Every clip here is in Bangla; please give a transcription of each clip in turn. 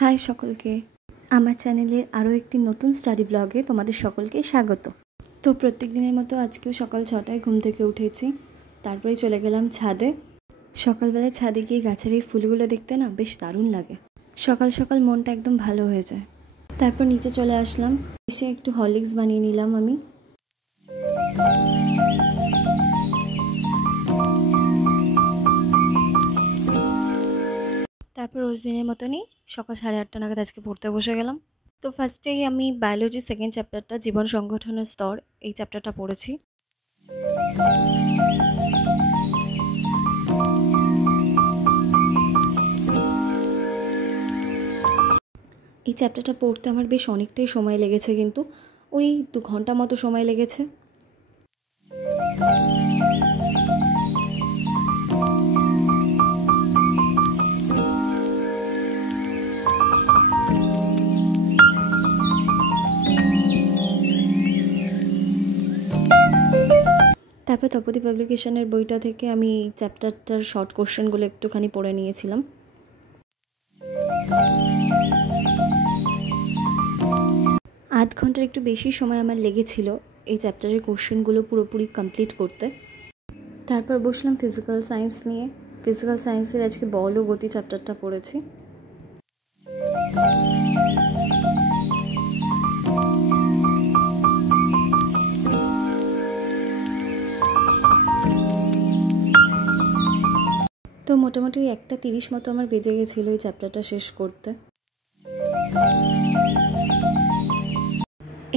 হাই সকলকে, আমার চ্যানেলের আরও একটি নতুন স্টাডি ব্লগে তোমাদের সকলকে স্বাগত। তো প্রত্যেক দিনের মতো আজকেও সকাল 6টায় ঘুম থেকে উঠেছি, তারপরে চলে গেলাম ছাদে। সকালবেলায় ছাদে গিয়ে গাছের এই ফুলগুলো দেখতে না বেশ দারুণ লাগে। সকাল সকাল মনটা একদম ভালো হয়ে যায়। তারপর নিচে চলে আসলাম, এসে একটু হরলিক্স বানিয়ে নিলাম আমি। তারপর রোজ দিনের মতনই সকাল 8:30 নাগাদ আজকে পড়তে বসে গেলাম। তো ফার্স্টেই আমি বায়োলজি সেকেন্ড চ্যাপ্টারটা জীবন সংগঠনের স্তর এই চ্যাপ্টারটা পড়েছি। এই চ্যাপ্টারটা পড়তে আমার বেশ অনেকটাই সময় লেগেছে, কিন্তু ওই 2 ঘন্টা মতো সময় লেগেছে। তারপর তপতি পাবলিকেশনের বইটা থেকে আমি এই চ্যাপ্টারটার শর্ট কোশ্চেনগুলো একটুখানি পড়ে নিয়েছিলাম। আধ ঘন্টার একটু বেশি সময় আমার লেগেছিল এই চ্যাপ্টারের কোশ্চেনগুলো পুরোপুরি কমপ্লিট করতে। তারপর বসলাম ফিজিক্যাল সায়েন্স নিয়ে। ফিজিক্যাল সায়েন্সের আজকে বল ও গতি চ্যাপ্টারটা পড়েছি। তো মোটামুটি 1:30 মতো আমার বেজে গেছিলো এই চ্যাপ্টারটা শেষ করতে।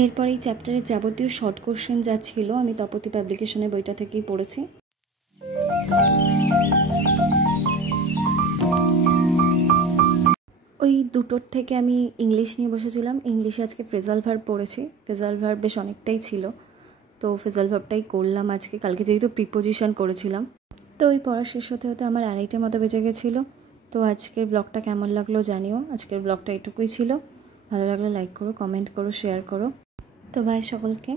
এরপর এই চ্যাপ্টারের যাবতীয় শর্ট কোশ্চেন যা ছিল আমি তপতি পাবলিকেশনের বইটা থেকেই পড়েছি। ওই দুটোর থেকে আমি ইংলিশ নিয়ে বসেছিলাম। ইংলিশে আজকে ফ্রেজাল ভার্ব পড়েছি। ফ্রেজাল ভার্ব বেশ অনেকটাই ছিল, তো ফ্রেজাল ভার্বটাই করলাম আজকে। কালকে যেহেতু প্রিপোজিশন করেছিলাম, তো ওই পড়া শেষ হতে হতে আমার 2:30 মতো বেজে গেছিলো। তো আজকের ব্লগটা কেমন লাগলো জানিও। আজকের ব্লগটা এটুকুই ছিল। ভালো লাগলে লাইক করো, কমেন্ট করো, শেয়ার করো। তো বাই সকলকে।